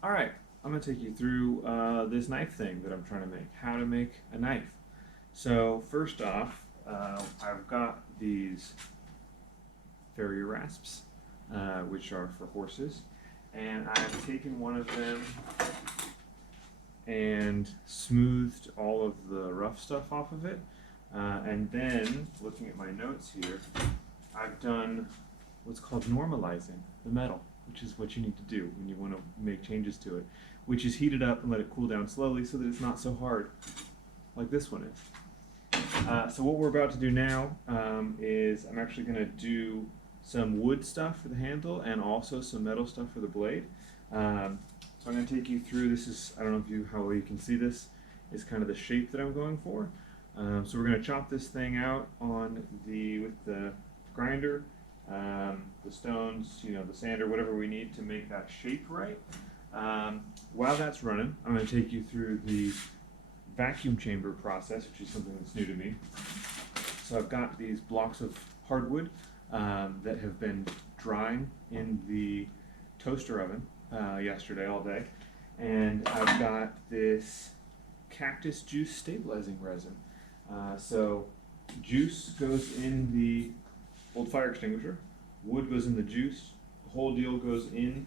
All right, I'm gonna take you through this knife thing that I'm trying to make. How to make a knife. So first off, I've got these farrier rasps, which are for horses, and I've taken one of them and smoothed all of the rough stuff off of it. And then, looking at my notes here, I've done what's called normalizing the metal, which is what you need to do when you want to make changes to it, which is heat it up and let it cool down slowly so that it's not so hard, like this one is. So what we're about to do now is I'm actually going to do some wood stuff for the handle and also some metal stuff for the blade. So I'm going to take you through, this is, I don't know if how well you can see this, is kind of the shape that I'm going for. So we're going to chop this thing out with the grinder, the stones, the sander, whatever we need to make that shape right. While that's running, I'm going to take you through the vacuum chamber process, which is something that's new to me. So I've got these blocks of hardwood that have been drying in the toaster oven yesterday all day, and I've got this cactus juice stabilizing resin. So juice goes in the old fire extinguisher, wood goes in the juice, the whole deal goes in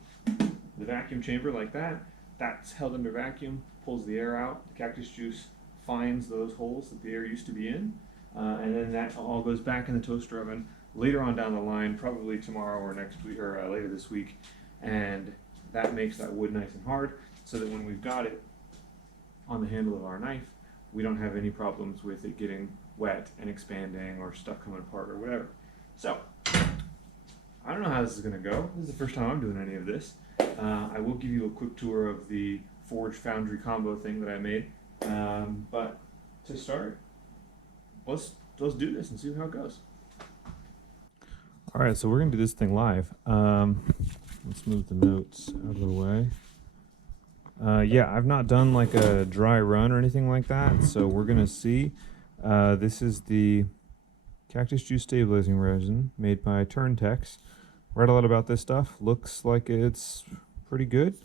the vacuum chamber like that. That's held under vacuum, pulls the air out. The cactus juice finds those holes that the air used to be in, and then that all goes back in the toaster oven later on down the line, probably tomorrow or next week or later this week, and that makes that wood nice and hard so that when we've got it on the handle of our knife, we don't have any problems with it getting wet and expanding or stuff coming apart or whatever. So, I don't know how this is going to go. This is the first time I'm doing any of this. I will give you a quick tour of the Forge Foundry combo thing that I made. But to start, let's do this and see how it goes. All right, so we're going to do this thing live. Let's move the notes out of the way. Yeah, I've not done like a dry run or anything like that, so we're gonna see. This is the cactus juice stabilizing resin made by Turntex. Read a lot about this stuff. Looks like it's pretty good.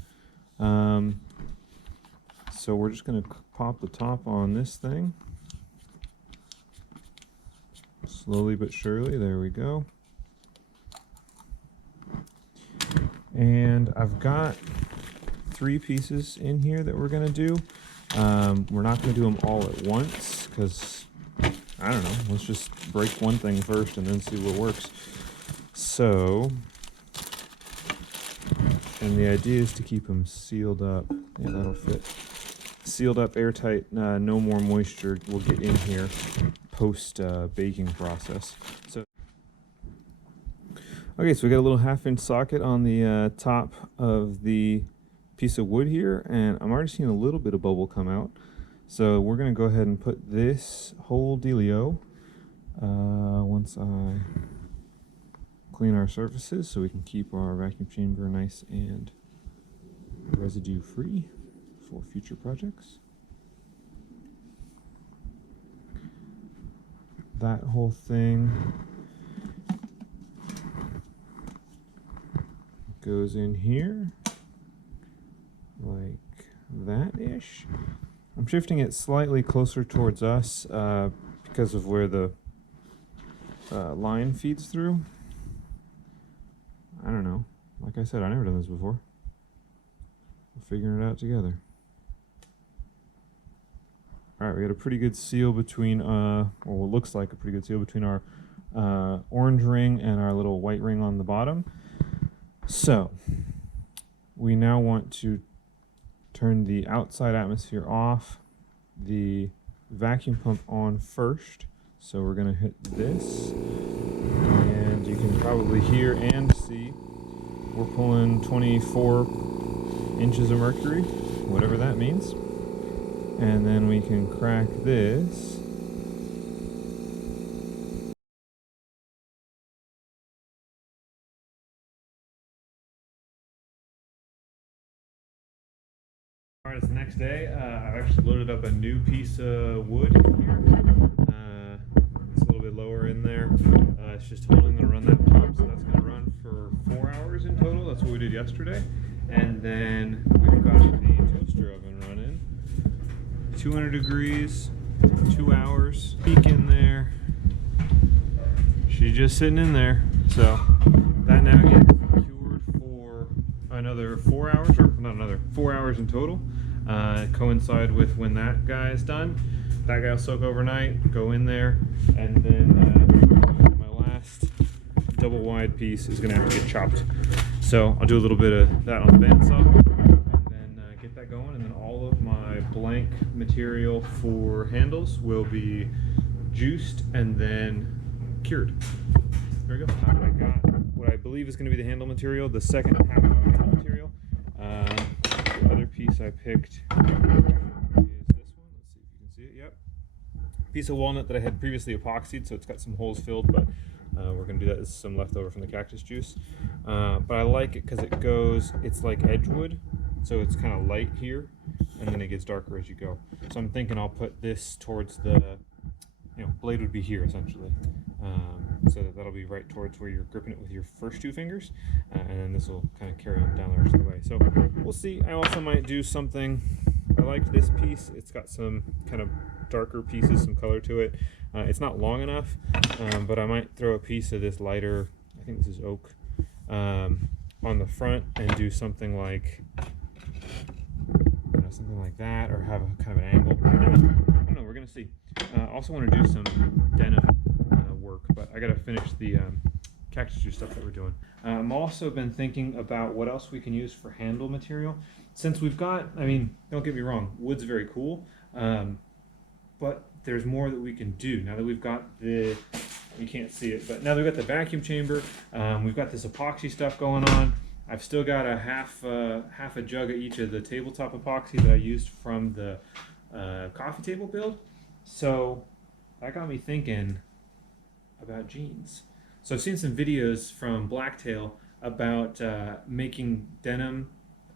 So we're just gonna pop the top on this thing. Slowly but surely, there we go. And I've got 3 pieces in here that we're gonna do. We're not gonna do them all at once because I don't know. Let's just break one thing first and then see what works. So, and the idea is to keep them sealed up. Yeah, that'll fit. Sealed up, airtight. No more moisture will get in here post baking process. So. Okay, so we got a little 1/2-inch socket on the top of the piece of wood here, and I'm already seeing a little bit of bubble come out. So we're going to go ahead and put this whole dealio, once I clean our surfaces so we can keep our vacuum chamber nice and residue free for future projects. That whole thing goes in here like that-ish. I'm shifting it slightly closer towards us because of where the line feeds through. I don't know. Like I said, I've never done this before. We're figuring it out together. Alright, we got a pretty good seal between, or what looks like a pretty good seal between our orange ring and our little white ring on the bottom. So, we now want to turn the outside atmosphere off, the vacuum pump on first. So we're going to hit this, and you can probably hear and see we're pulling 24 inches of mercury, whatever that means. And then we can crack this. Alright, it's the next day. I've actually loaded up a new piece of wood here. It's a little bit lower in there. It's just holding to run that pump, so that's going to run for 4 hours in total. That's what we did yesterday. And then we've got the toaster oven running. 200 degrees, 2 hours. Peek in there. She's just sitting in there. So that now gets cured for another 4 hours, or not another, 4 hours in total. Coincide with when that guy is done. That guy will soak overnight, go in there, and then my last double wide piece is going to have to get chopped. So I'll do a little bit of that on the bandsaw, and then get that going, and then all of my blank material for handles will be juiced and then cured. There we go. I got what I believe is going to be the handle material, the second half of the handle material. The other piece I picked is this one. Let's see if you can see it. Yep. Piece of walnut that I had previously epoxied, so it's got some holes filled, but we're going to do that. This is some leftover from the cactus juice. But I like it because it goes, it's like Edgewood, so it's kind of light here, and then it gets darker as you go. So I'm thinking I'll put this towards the, blade would be here essentially. So that'll be right towards where you're gripping it with your first two fingers, and then this will kind of carry on down the rest of the way. So we'll see. I also might do something. I liked this piece. It's got some kind of darker pieces, some color to it. It's not long enough, but I might throw a piece of this lighter, I think this is oak, on the front and do something like, something like that, or have a kind of an angle. I don't know. We're gonna see. I also want to do some denim work, but I gotta finish the cactus juice stuff that we're doing. I'm also been thinking about what else we can use for handle material. Since we've got, don't get me wrong, wood's very cool, but there's more that we can do now that we've got the, you can't see it, but now that we've got the vacuum chamber, we've got this epoxy stuff going on. I've still got a half a jug of each of the tabletop epoxy that I used from the coffee table build. So that got me thinking about jeans. So I've seen some videos from Blacktail about making denim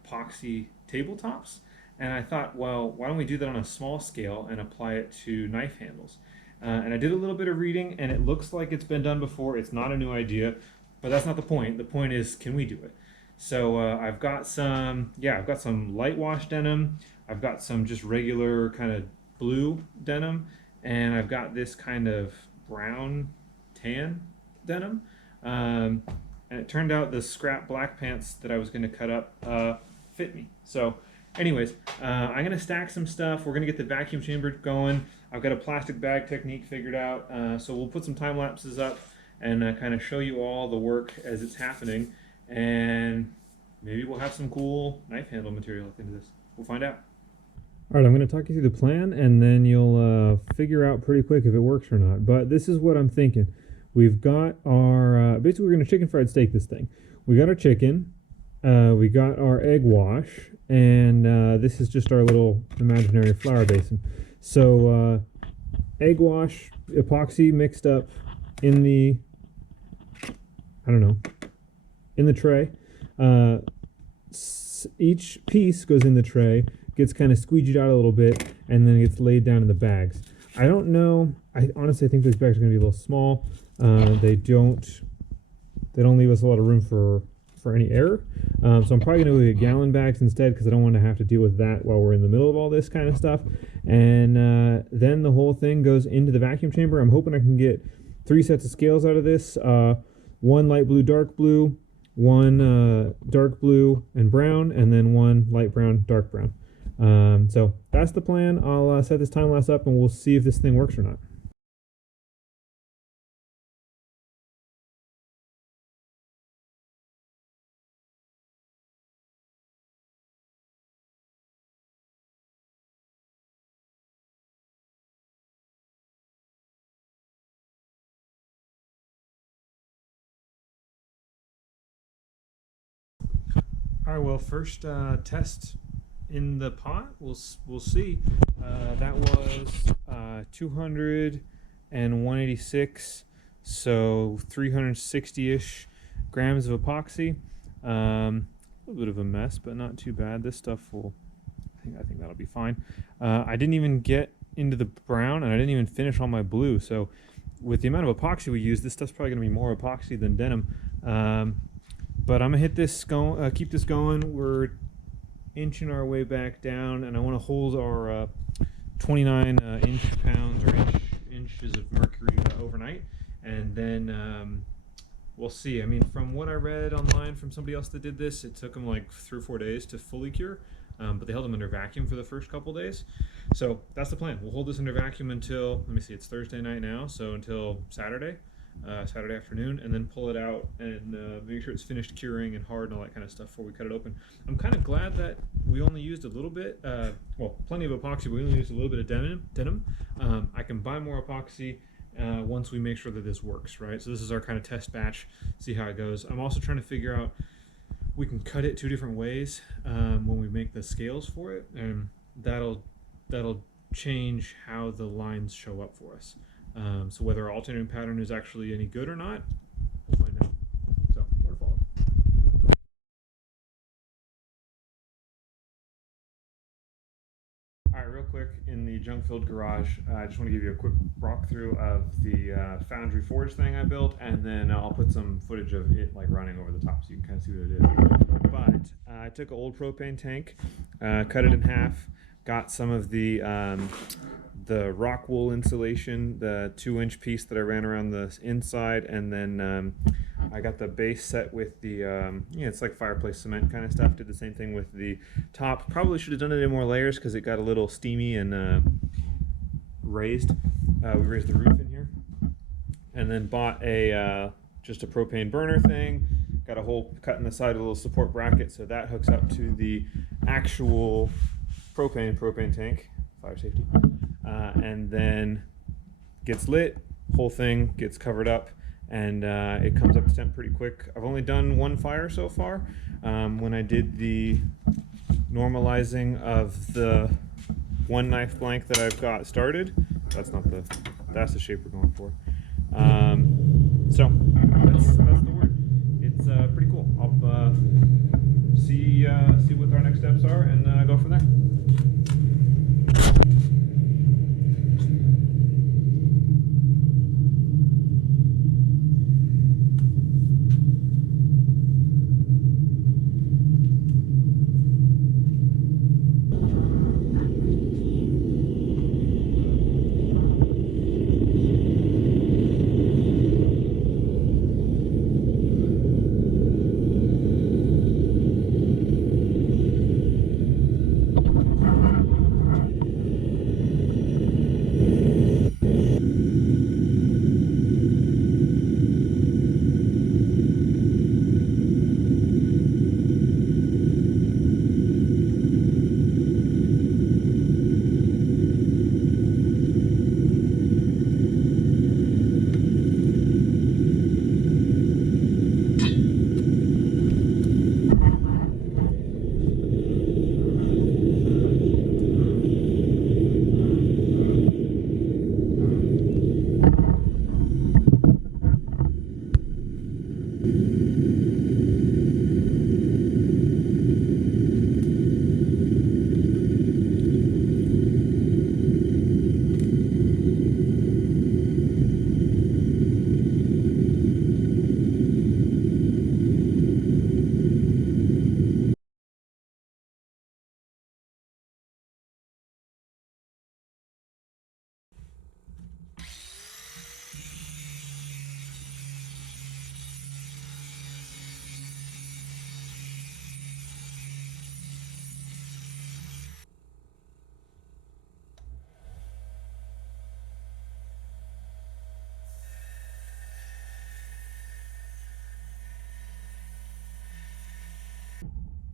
epoxy tabletops, and I thought, well, why don't we do that on a small scale and apply it to knife handles? And I did a little bit of reading, and it looks like it's been done before. It's not a new idea, but that's not the point. The point is, can we do it? So I've got some light wash denim. I've got some just regular kind of blue denim, and I've got this kind of brown tan denim. And it turned out the scrap black pants that I was going to cut up fit me. So anyways, I'm going to stack some stuff. We're going to get the vacuum chamber going. I've got a plastic bag technique figured out. So we'll put some time lapses up and kind of show you all the work as it's happening. And maybe we'll have some cool knife handle material at the end of this. We'll find out. All right, I'm going to talk you through the plan, and then you'll figure out pretty quick if it works or not. But this is what I'm thinking. We've got our, basically we're going to chicken fried steak this thing. We got our chicken, we got our egg wash, and this is just our little imaginary flour basin. So egg wash, epoxy mixed up in the, in the tray. Each piece goes in the tray, gets kind of squeegeed out a little bit, and then gets laid down in the bags. I don't know. I honestly think these bags are going to be a little small. They don't leave us a lot of room for any error. So I'm probably going to get gallon bags instead, because I don't want to have to deal with that while we're in the middle of all this kind of stuff. And then the whole thing goes into the vacuum chamber. I'm hoping I can get 3 sets of scales out of this. One light blue, dark blue, one dark blue and brown, and then one light brown, dark brown. So that's the plan. I'll set this time lapse up, and we'll see if this thing works or not. All right, well, first test in the pot, we'll see. That was 200 and 186, so 360-ish grams of epoxy. A little bit of a mess, but not too bad. This stuff will, I think that'll be fine. I didn't even get into the brown, and I didn't even finish on my blue. So with the amount of epoxy we use, this stuff's probably going to be more epoxy than denim. But I'm gonna hit this keep this going. We're inching our way back down, and I want to hold our 29 inch pounds or inches of mercury overnight, and then we'll see. I mean, from what I read online from somebody else that did this, it took them like 3 or 4 days to fully cure, but they held them under vacuum for the first couple days. So that's the plan. We'll hold this under vacuum until, let me see, it's Thursday night now, so until Saturday. Saturday afternoon, and then pull it out and make sure it's finished curing and hard and all that kind of stuff before we cut it open. I'm kind of glad that we only used a little bit, well, plenty of epoxy, but we only used a little bit of denim. I can buy more epoxy once we make sure that this works, right? So this is our kind of test batch, see how it goes. I'm also trying to figure out, we can cut it 2 different ways when we make the scales for it, and that'll change how the lines show up for us. So whether our alternating pattern is actually any good or not, we'll find out. So, more to follow. Alright, real quick, in the junk-filled garage, I just want to give you a quick walkthrough of the Foundry Forge thing I built, and then I'll put some footage of it like running over the top so you can kind of see what it is. But I took an old propane tank, cut it in half, got some of the rock wool insulation, the 2-inch piece that I ran around the inside, and then I got the base set with the it's like fireplace cement kind of stuff. Did the same thing with the top. Probably should have done it in more layers because it got a little steamy and raised. We raised the roof in here, and then bought a just a propane burner thing. Got a hole cut in the side, a little support bracket, so that hooks up to the actual propane tank, fire safety. And then gets lit, whole thing gets covered up, and it comes up to temp pretty quick. I've only done 1 fire so far. When I did the normalizing of the 1 knife blank that I've got started, that's the shape we're going for. So that's the word. It's pretty cool. I'll see what our next steps are and go from there.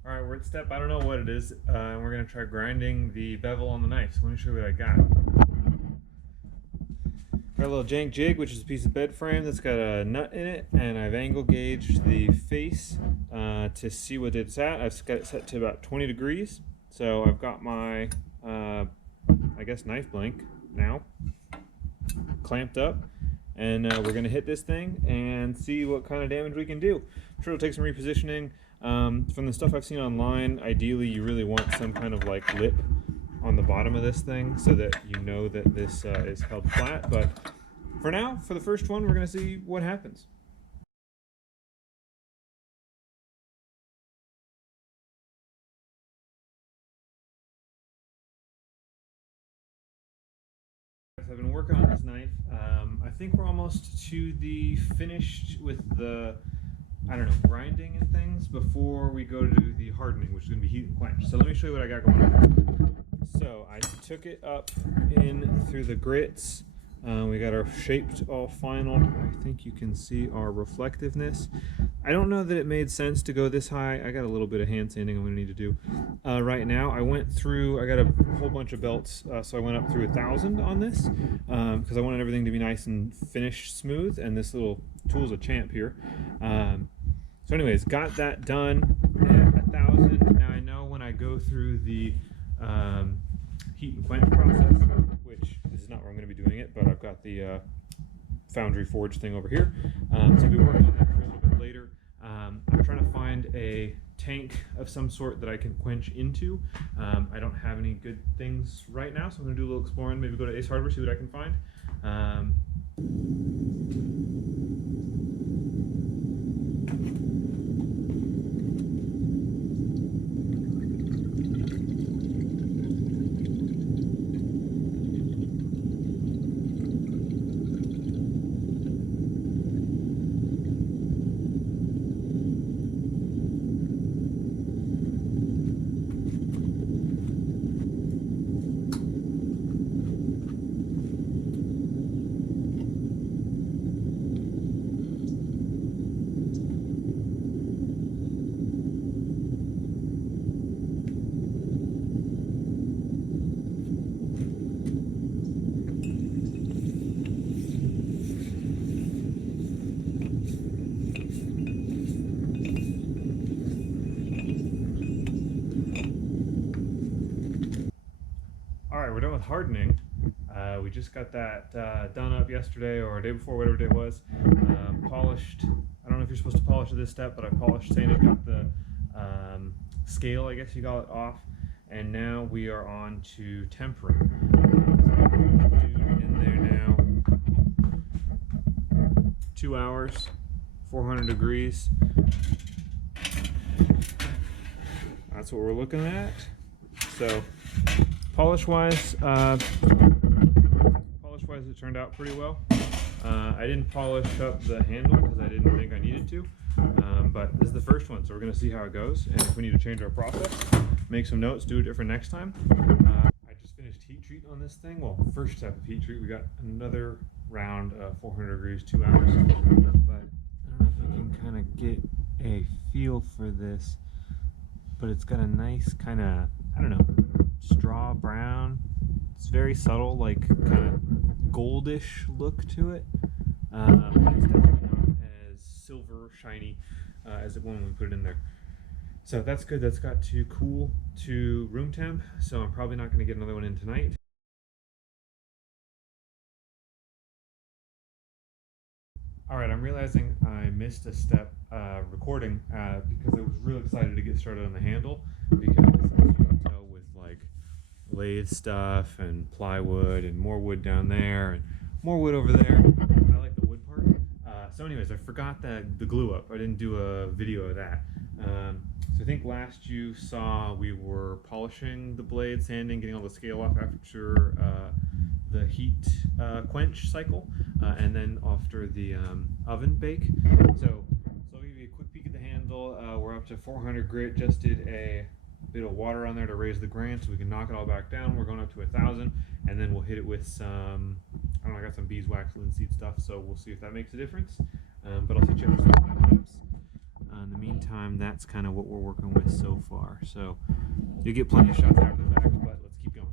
Alright, we're at step, I don't know what it is, and we're going to try grinding the bevel on the knife. So let me show you what I got. Got a little jank jig, which is a piece of bed frame that's got a nut in it, and I've angle gauged the face to see what it's at. I've got it set to about 20 degrees. So I've got my, I guess, knife blank now clamped up, and we're going to hit this thing and see what kind of damage we can do. I'm sure it'll take some repositioning. From the stuff I've seen online, ideally you really want some kind of like lip on the bottom of this thing so that you know that this is held flat. But for now, for the first one, we're going to see what happens. I've been working on this knife. I think we're almost to the finished with the, I don't know, grinding and things before we go to do the hardening, which is going to be heat and quench. So let me show you what I got going on. So I took it up in through the grits. We got our shaped all final. I think you can see our reflectiveness. I don't know that it made sense to go this high. I got a little bit of hand sanding I'm going to need to do. Right now, I got a whole bunch of belts, so I went up through 1,000 on this because I wanted everything to be nice and finished smooth, and this little tool's a champ here. So anyways, got that done at 1,000. Now I know when I go through the heat and quench process, which this is not where I'm going to be doing it, but I've got the foundry forge thing over here. So I'll be working on that for a little bit later. I'm trying to find a tank of some sort that I can quench into. I don't have any good things right now, so I'm going to do a little exploring, maybe go to Ace Hardware, see what I can find. Alright, we're done with hardening. We just got that done up yesterday or day before, whatever day it was. Polished. I don't know if you're supposed to polish at this step, but I polished, sanded, got the scale, I guess you call it, off. And now we are on to tempering. Dude in there now. 2 hours, 400 degrees. That's what we're looking at. So polish-wise, it turned out pretty well. I didn't polish up the handle because I didn't think I needed to, but this is the first one, so we're going to see how it goes, and if we need to change our process, make some notes, do it different next time. I just finished heat treat on this thing. Well, first step of heat treat, we got another round of 400 degrees, 2 hours, but I don't know if you can kind of get a feel for this, but it's got a nice kind of, I don't know, straw brown. It's very subtle, like kind of goldish look to it. But it's definitely not as silver shiny as the one we put it in there. So that's good. That's got to cool to room temp, so I'm probably not going to get another one in tonight. Alright, I'm realizing I missed a step recording because I was real excited to get started on the handle, because as you can tell with like lathe stuff and plywood and more wood down there and more wood over there, I like the wood part. So anyways, I forgot the glue up. I didn't do a video of that. So I think last you saw we were polishing the blade, sanding, getting all the scale off after the heat quench cycle, and then after the oven bake. So I'll give you a quick peek at the handle. We're up to 400 grit, just did a bit of water on there to raise the grain so we can knock it all back down. We're going up to 1,000, and then we'll hit it with some, I don't know, I got some beeswax, linseed stuff, so we'll see if that makes a difference. But I'll teach you some tips. In the meantime, that's kind of what we're working with so far. So you'll get plenty of shots after the fact, but let's keep going.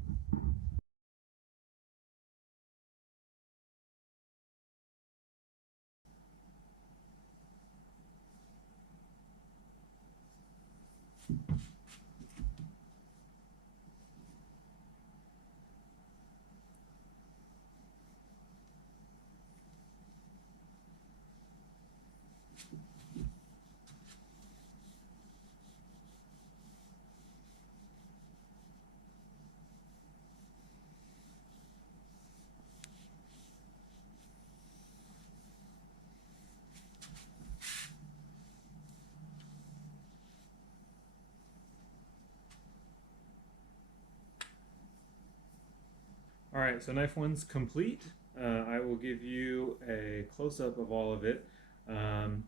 Alright, so knife one's complete. I will give you a close-up of all of it. Um,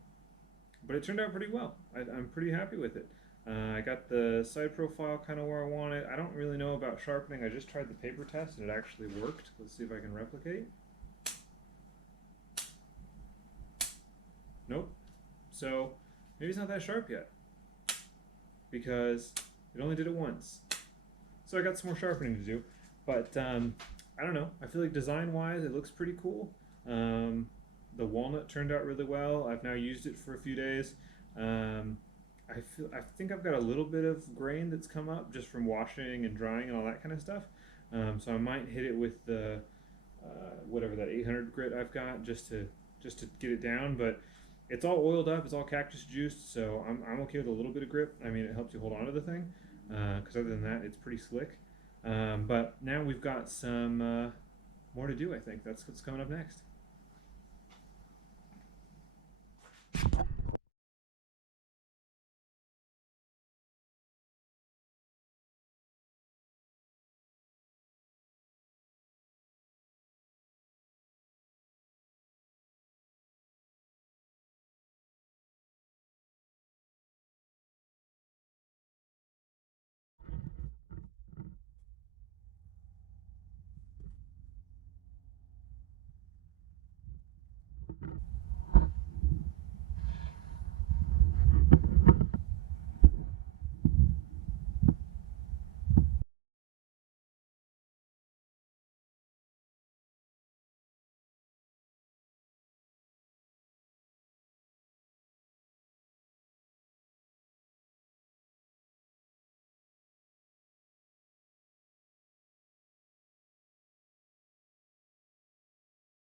but it turned out pretty well. I'm pretty happy with it. I got the side profile kind of where I want it. I don't really know about sharpening. I just tried the paper test and it actually worked. Let's see if I can replicate. Nope. So maybe it's not that sharp yet because it only did it once. So I got some more sharpening to do. But I don't know. I feel like design-wise, it looks pretty cool. The walnut turned out really well. I've now used it for a few days. I think I've got a little bit of grain that's come up just from washing and drying and all that kind of stuff. So I might hit it with the whatever that 800 grit I've got just to get it down. But it's all oiled up. It's all cactus juiced, so I'm okay with a little bit of grip. I mean, it helps you hold on to the thing. Because other than that, it's pretty slick. But now we've got some more to do. I think that's what's coming up next.